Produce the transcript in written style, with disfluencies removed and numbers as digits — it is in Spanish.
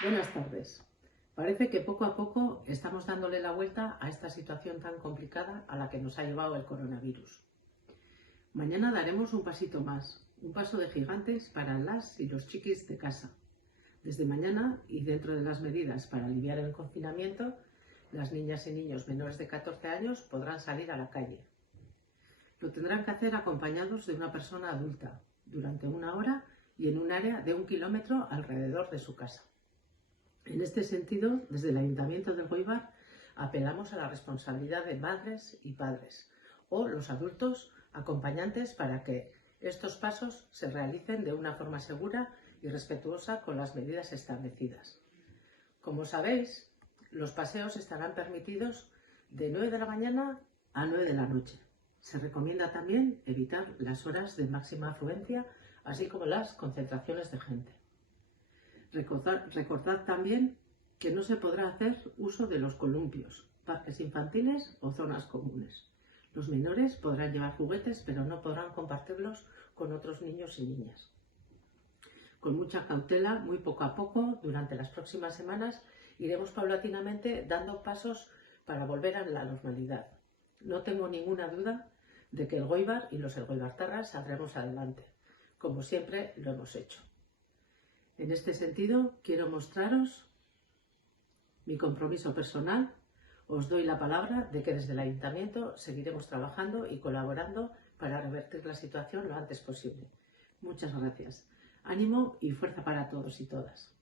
Buenas tardes. Parece que poco a poco estamos dándole la vuelta a esta situación tan complicada a la que nos ha llevado el coronavirus. Mañana daremos un pasito más, un paso de gigantes para las y los chiquis de casa. Desde mañana, y dentro de las medidas para aliviar el confinamiento, las niñas y niños menores de 14 años podrán salir a la calle. Lo tendrán que hacer acompañados de una persona adulta, durante 1 hora y en un área de 1 kilómetro alrededor de su casa. En este sentido, desde el Ayuntamiento de Elgoibar apelamos a la responsabilidad de madres y padres o los adultos acompañantes para que estos pasos se realicen de una forma segura y respetuosa con las medidas establecidas. Como sabéis, los paseos estarán permitidos de 9 de la mañana a 9 de la noche. Se recomienda también evitar las horas de máxima afluencia, así como las concentraciones de gente. Recordad también que no se podrá hacer uso de los columpios, parques infantiles o zonas comunes. Los menores podrán llevar juguetes, pero no podrán compartirlos con otros niños y niñas. Con mucha cautela, muy poco a poco, durante las próximas semanas, iremos paulatinamente dando pasos para volver a la normalidad. No tengo ninguna duda de que Elgoibar y los elgoibartarras saldremos adelante, como siempre lo hemos hecho. En este sentido, quiero mostraros mi compromiso personal. Os doy la palabra de que desde el Ayuntamiento seguiremos trabajando y colaborando para revertir la situación lo antes posible. Muchas gracias. Ánimo y fuerza para todos y todas.